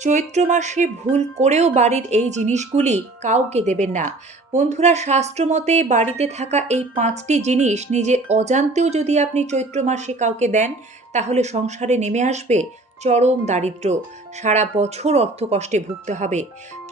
চৈত্র মাসে ভুল করেও বাড়ির এই জিনিসগুলি কাউকে দেবেন না। বন্ধুরা, শাস্ত্রমতে বাড়িতে থাকা এই পাঁচটি জিনিস নিজের অজান্তেও যদি আপনি চৈত্র মাসে কাউকে দেন, তাহলে সংসারে নেমে আসবে চরম দারিদ্র। সারা বছর অর্থকষ্টে ভুগতে হবে।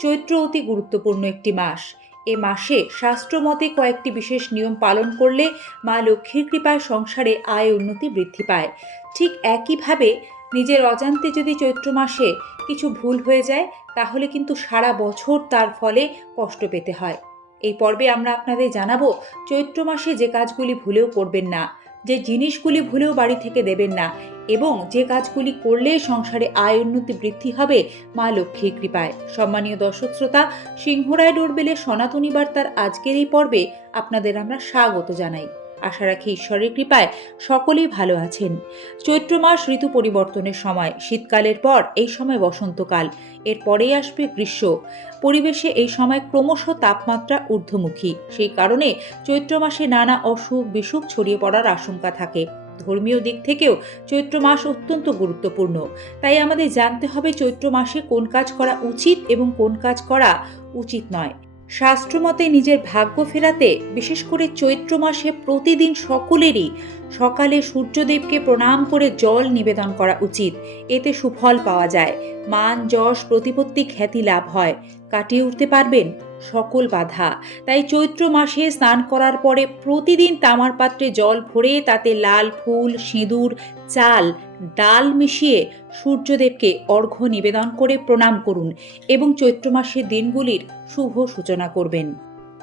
চৈত্র অতি গুরুত্বপূর্ণ একটি মাস। এ মাসে শাস্ত্রমতে কয়েকটি বিশেষ নিয়ম পালন করলে মা লক্ষ্মীর কৃপায় সংসারে আয় উন্নতি বৃদ্ধি পায়। ঠিক একইভাবে নিজের অজান্তে যদি চৈত্র মাসে কিছু ভুল হয়ে যায়, তাহলে কিন্তু সারা বছর তার ফলে কষ্ট পেতে হয়। এই পর্বে আমরা আপনাদের জানাব, চৈত্র মাসে যে কাজগুলি ভুলেও করবেন না, যে জিনিসগুলি ভুলেও বাড়ি থেকে দেবেন না এবং যে কাজগুলি করলে সংসারে আয় উন্নতি বৃদ্ধি হবে, মা লক্ষ্মীর কৃপায়। সম্মানীয় দর্শক শ্রোতা, সিংহরায় ডোরবেলের সনাতনী বার্তার আজকের এই পর্বে আপনাদের আমরা স্বাগত জানাই। আশা রাখি ঈশ্বরের কৃপায় সকলেই ভালো আছেন। চৈত্র মাস ঋতু পরিবর্তনের সময়, শীতকালের পর এই সময় বসন্তকাল এরপরেই আসবে গ্রীষ্ম। পরিবেশে এই সময় ক্রমশ তাপমাত্রা ঊর্ধ্বমুখী, সেই কারণে চৈত্র মাসে নানা অসুখ বিসুখ ছড়িয়ে পড়ার আশঙ্কা থাকে। ধর্মীয় দিক থেকেও চৈত্র মাস অত্যন্ত গুরুত্বপূর্ণ। তাই আমাদের জানতে হবে চৈত্র মাসে কোন কাজ করা উচিত এবং কোন কাজ করা উচিত নয়। শাস্ত্রমতে নিজের ভাগ্য ফেরাতে, বিশেষ করে চৈত্র মাসে প্রতিদিন সকলেরই সকালে সূর্যদেবকে প্রণাম করে জল নিবেদন করা উচিত। এতে সুফল পাওয়া যায়। মান, যশ, প্রতিপত্তি, খ্যাতি লাভ হয়। কাটিয়ে উঠতে পারবেন সকল বাধা। তাই চৈত্র মাসে স্নান করার পরে প্রতিদিন তামার পাত্রে জল ভরে তাতে লাল ফুল, সিঁদুর, চাল, ডাল মিশিয়ে সূর্যদেবকে অর্ঘ্য নিবেদন করে প্রণাম করুন এবং চৈত্র মাসের দিনগুলির শুভ সূচনা করবেন।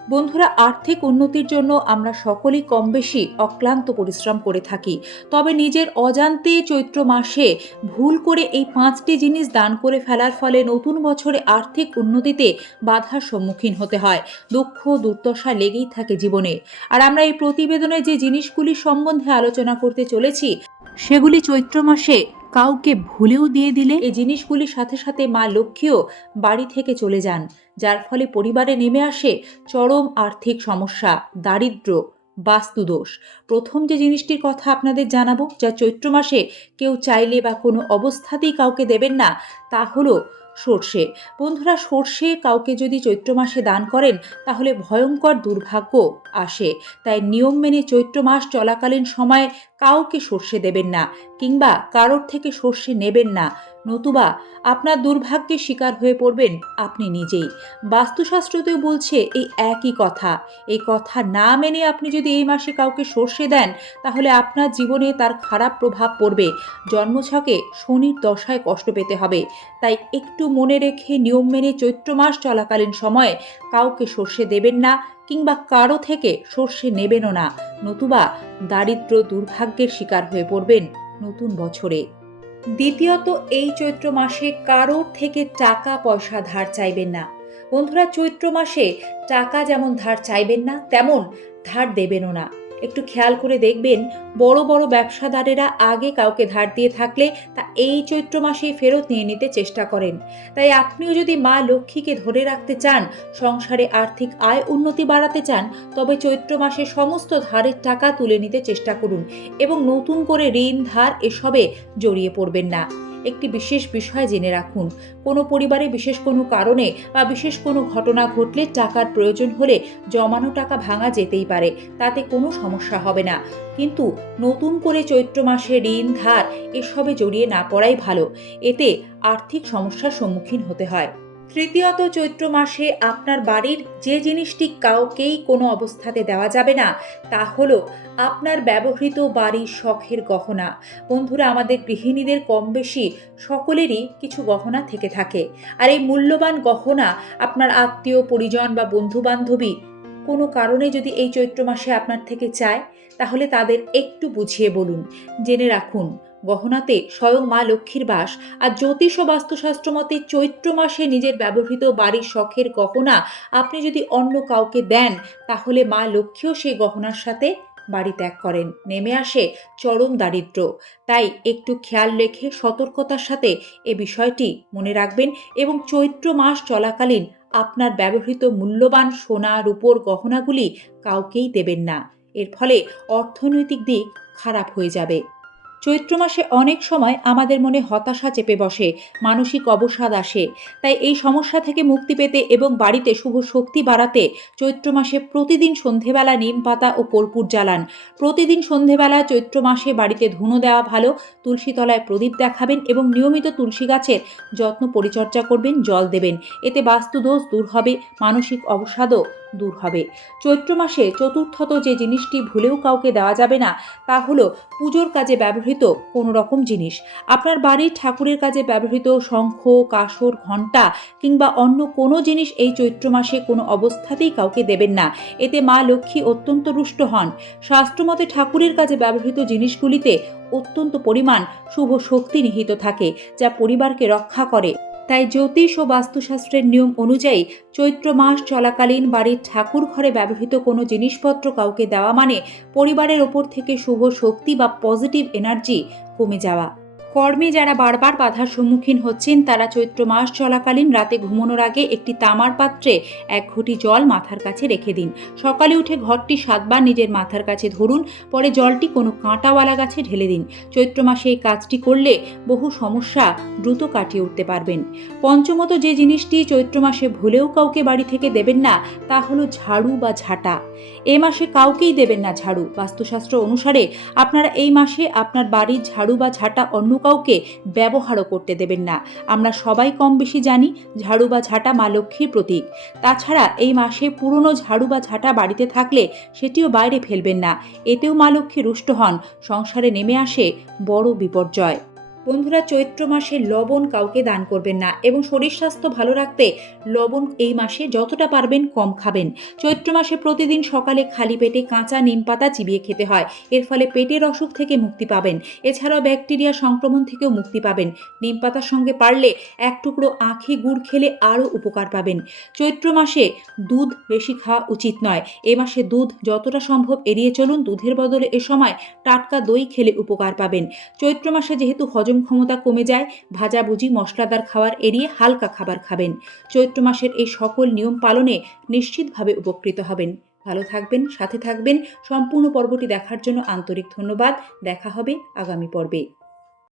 বন্ধুরা, আর্থিক উন্নতির জন্য আমরা সকলেই কম বেশি অক্লান্ত পরিশ্রম করে থাকি। তবে নিজের অজান্তে চৈত্র মাসে ভুল করে এই পাঁচটি জিনিস দান করে ফেলার ফলে নতুন বছরে আর্থিক উন্নতিতে বাধার সম্মুখীন হতে হয়। দুঃখ, দুর্দশা লেগেই থাকে জীবনে। আর আমরা এই প্রতিবেদনে যে জিনিসগুলি সম্বন্ধে আলোচনা করতে চলেছি, সেগুলি চৈত্র মাসে কাউকে ভুলেও দিয়ে দিলে এই জিনিসগুলির সাথে সাথে মা লক্ষ্মীও বাড়ি থেকে চলে যান। যার ফলে পরিবারে নেমে আসে চরম আর্থিক সমস্যা, দারিদ্র, বাস্তুদোষ। প্রথম যে জিনিসটির কথা আপনাদের জানাব, যা চৈত্র মাসে কেউ চাইলে বা কোনো অবস্থাতেই কাউকে দেবেন না, তা হলো সর্ষে। বন্ধুরা, সর্ষে কাউকে যদি চৈত্র মাসে দান করেন, তাহলে ভয়ঙ্কর দুর্ভাগ্য আসে। তাই নিয়ম মেনে চৈত্র মাস চলাকালীন সময়ে কাউকে সর্ষে দেবেন না, কিংবা কারোর থেকে সর্ষে নেবেন না। নতুবা আপনার দুর্ভাগ্যের শিকার হয়ে পড়বেন আপনি নিজেই। বাস্তুশাস্ত্রতেও বলছে এই একই কথা। এই কথা না মেনে আপনি যদি এই মাসে কাউকে সর্ষে দেন, তাহলে আপনার জীবনে তার খারাপ প্রভাব পড়বে। জন্মছকে শনির দশায় কষ্ট পেতে হবে। তাই একটু মনে রেখে নিয়ম মেনে চৈত্র মাস চলাকালীন সময়ে কাউকে সর্ষে দেবেন না কিংবা কারও থেকে সর্ষে নেবেনও না। নতুবা দারিদ্র দুর্ভাগ্যের শিকার হয়ে পড়বেন নতুন বছরে। দ্বিতীয়ত, এই চৈত্র মাসে কারোর থেকে টাকা পয়সা ধার চাইবেন না। বন্ধুরা, চৈত্র মাসে টাকা যেমন ধার চাইবেন না, তেমন ধার দেবেনও না। একটু খেয়াল করে দেখবেন, বড় বড় ব্যবসাদারেরা আগে কাউকে ধার দিয়ে থাকলে তা এই চৈত্র মাসেই ফেরত নিয়ে নিতে চেষ্টা করেন। তাই আপনিও যদি মা লক্ষ্মীকে ধরে রাখতে চান, সংসারে আর্থিক আয় উন্নতি বাড়াতে চান, তবে চৈত্র মাসে সমস্ত ধারের টাকা তুলে নিতে চেষ্টা করুন এবং নতুন করে ঋণ, ধার এসবে জড়িয়ে পড়বেন না। একটি বিশেষ বিষয় জেনে রাখুন। কোনো পরিবারে বিশেষ কোনো কারণে বা বিশেষ কোনো ঘটনা ঘটলে টাকার প্রয়োজন হলে জমানো টাকা ভাঙা যেতেই পারে, তাতে কোনো সমস্যা হবে না। কিন্তু নতুন করে চৈত্র মাসে ঋণ, ধার এসবে জড়িয়ে না পড়াই ভালো। এতে আর্থিক সমস্যার সম্মুখীন হতে হয়। তৃতীয়ত চৈত্র মাসে আপনার বাড়ির যে জিনিসটি কাউকেই কোনো অবস্থাতে দেওয়া যাবে না, তা হলো আপনার ব্যবহৃত বাড়ির শখের গহনা। বন্ধুরা, আমাদের গৃহিণীদের কম বেশি সকলেরই কিছু গহনা থেকে থাকে। আর এই মূল্যবান গহনা আপনার আত্মীয়, পরিজন বা বন্ধু বান্ধবী কোনো কারণে যদি এই চৈত্র মাসে আপনার থেকে চায় তাহলে তাদের একটু বুঝিয়ে বলুন। জেনে রাখুন, গহনাতে স্বয়ং মা লক্ষ্মীর বাস আর জ্যোতিষ ও বাস্তুশাস্ত্র মতে চৈত্র মাসে নিজের ব্যবহৃত বাড়ির শখের গহনা আপনি যদি অন্য কাউকে দেন, তাহলে মা লক্ষ্মীও সেই গহনার সাথে বাড়ি ত্যাগ করেন। নেমে আসে চরম দারিদ্র। তাই একটু খেয়াল রেখে সতর্কতার সাথে এ বিষয়টি মনে রাখবেন এবং চৈত্র মাস চলাকালীন আপনার ব্যবহৃত মূল্যবান সোনা রূপোর গহনাগুলি কাউকেই দেবেন না। এর ফলে অর্থনৈতিক দিক খারাপ হয়ে যাবে। চৈত্র মাসে অনেক সময় আমাদের মনে হতাশা চেপে বসে, মানসিক অবসাদ আসে। তাই এই সমস্যা থেকে মুক্তি পেতে এবং বাড়িতে শুভ শক্তি বাড়াতে চৈত্র মাসে প্রতিদিন সন্ধেবেলা নিম পাতা ও কর্পূর জ্বালান। প্রতিদিন সন্ধেবেলা চৈত্র মাসে বাড়িতে ধুনো দেওয়া ভালো তুলসী তলায় প্রদীপ দেখাবেন এবং নিয়মিত তুলসী গাছের যত্ন পরিচর্যা করবেন, জল দেবেন। এতে বাস্তুদোষ দূর হবে, মানসিক অবসাদও দূর হবে। চৈত্র মাসে চতুর্থত যে জিনিসটি ভুলেও কাউকে দেওয়া যাবে না, তা হলো পুজোর কাজে ব্যবহৃত কোনো রকম জিনিস। আপনার বাড়ির ঠাকুরের কাজে ব্যবহৃত শঙ্খ, কাসর, ঘণ্টা কিংবা অন্য কোনো জিনিস এই চৈত্র মাসে কোনো অবস্থাতেই কাউকে দেবেন না। এতে মা লক্ষ্মী অত্যন্ত রুষ্ট হন। শাস্ত্রমতে ঠাকুরের কাজে ব্যবহৃত জিনিসগুলিতে অত্যন্ত পরিমাণ শুভ শক্তি নিহিত থাকে, যা পরিবারকে রক্ষা করে। তাই জ্যোতিষ ও বাস্তুশাস্ত্রের নিয়ম অনুযায়ী চৈত্র মাস চলাকালীন বাড়ির ঠাকুর ঘরে ব্যবহৃত কোনো জিনিসপত্র কাউকে দেওয়া মানে পরিবারের ওপর থেকে শুভ শক্তি বা পজিটিভ এনার্জি কমে যাওয়া। কর্মে যারা বারবার বাধার সম্মুখীন হচ্ছেন, তারা চৈত্র মাস চলাকালীন রাতে ঘুমানোর আগে একটি তামার পাত্রে এক ঘটি জল মাথার কাছে রেখে দিন। সকালে উঠে ঘরটি সাতবার নিজের মাথার কাছে ধরুন, পরে জলটি কোনো কাঁটাওয়ালা গাছে ঢেলে দিন। চৈত্র মাসে এই কাজটি করলে বহু সমস্যা দ্রুত কাটিয়ে উঠতে পারবেন। পঞ্চমত যে জিনিসটি চৈত্র মাসে ভুলেও কাউকে বাড়ি থেকে দেবেন না, তা হলো ঝাড়ু বা ঝাঁটা। এ মাসে কাউকেই দেবেন না ঝাড়ু। বাস্তুশাস্ত্র অনুসারে আপনারা এই মাসে আপনার বাড়ির ঝাড়ু বা ঝাঁটা অন্য কাউকে ব্যবহারও করতে দেবেন না। আমরা সবাই কম বেশি জানি ঝাড়ু বা ঝাঁটা মা লক্ষ্মীর প্রতীক। তাছাড়া এই মাসে পুরনো ঝাড়ু বা ঝাঁটা বাড়িতে থাকলে সেটিও বাইরে ফেলবেন না। এতেও মা লক্ষ্মী রুষ্ট হন। সংসারে নেমে আসে বড় বিপর্যয়। বন্ধুরা চৈত্র মাসে লবণ কাউকে দান করবেন না এবং শরীর স্বাস্থ্য ভালো রাখতে লবণ এই মাসে যতটা পারবেন কম খাবেন। চৈত্র মাসে প্রতিদিন সকালে খালি পেটে কাঁচা নিম পাতা চিবিয়ে খেতে হয়। এর ফলে পেটের অসুখ থেকে মুক্তি পাবেন। এছাড়াও ব্যাকটেরিয়া সংক্রমণ থেকেও মুক্তি পাবেন। নিম পাতার সঙ্গে পারলে এক টুকরো আখে গুড় খেলে আরও উপকার পাবেন। চৈত্র মাসে দুধ বেশি খাওয়া উচিত নয়। এ মাসে দুধ যতটা সম্ভব এড়িয়ে চলুন। দুধের বদলে এ সময় টাটকা দই খেলে উপকার পাবেন। চৈত্র মাসে যেহেতু হজম ক্ষমতা কমে যায় ভাজাভুজি মশলাদার খাবার এড়িয়ে হালকা খাবার খাবেন। চৈত্র মাসের এই সকল নিয়ম পালনে নিশ্চিতভাবে উপকৃত হবেন। ভালো থাকবেন, সাথে থাকবেন। সম্পূর্ণ পর্বটি দেখার জন্য আন্তরিক ধন্যবাদ। দেখা হবে আগামী পর্বে।